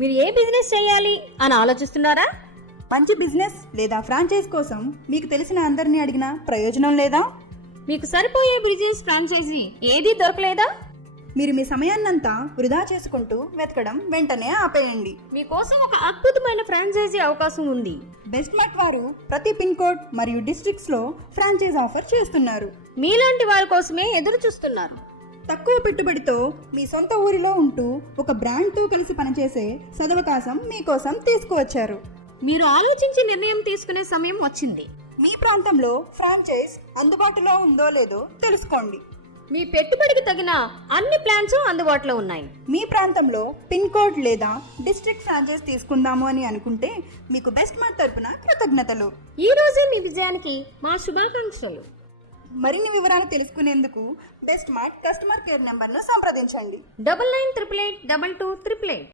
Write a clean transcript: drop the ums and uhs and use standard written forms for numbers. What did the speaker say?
మీరు ఏ బిజినెస్ చేయాలి అని ఆలోచిస్తున్నారా? మంచి బిజినెస్ లేదా ఫ్రాంచైజ్ కోసం మీకు తెలిసిన అందరినీ అడిగినా ప్రయోజనం లేదా? మీకు సరిపోయే బిజినెస్ ఫ్రాంచైజీ ఏదీ దొరకలేదా? మీరు మీ సమయాన్నంతా వృధా చేసుకుంటూ వెతకడం వెంటనే ఆపేయండి. మీకోసం ఒక అద్భుతమైన ఫ్రాంచైజీ అవకాశం ఉంది. బెస్ట్ మార్ట్ వారు ప్రతి పిన్ కోడ్ మరియు డిస్ట్రిక్ట్స్ లో ఫ్రాంచైజ్ ఆఫర్ చేస్తున్నారు. మీలాంటి వారి కోసమే ఎదురు చూస్తున్నారు. తక్కువ పెట్టుబడితో మీ సొంత ఊరిలో ఉంటూ ఒక బ్రాండ్తో కలిసి పనిచేసే సదవకాశం మీకోసం తీసుకువచ్చారు. మీరు ఆలోచించి నిర్ణయం తీసుకునే సమయం వచ్చింది. మీ ప్రాంతంలో ఫ్రాంచైజ్ అందుబాటులో ఉందో లేదో తెలుసుకోండి. మీ పెట్టుబడికి తగిన అన్ని ప్లాన్స్ అందుబాటులో ఉన్నాయి. మీ ప్రాంతంలో పిన్ కోడ్ లేదా డిస్ట్రిక్ట్ ఫ్రాంచైజ్ తీసుకుందాము అని అనుకుంటే మీకు బెస్ట్ మార్ట్ తరపున కృతజ్ఞతలు. ఈ రోజే మీ విజయానికి మా శుభాకాంక్షలు. మరిన్ని వివరాలు తెలుసుకునేందుకు బెస్ట్ మార్ట్ కస్టమర్ కేర్ నెంబర్ను సంప్రదించండి. 9988822288.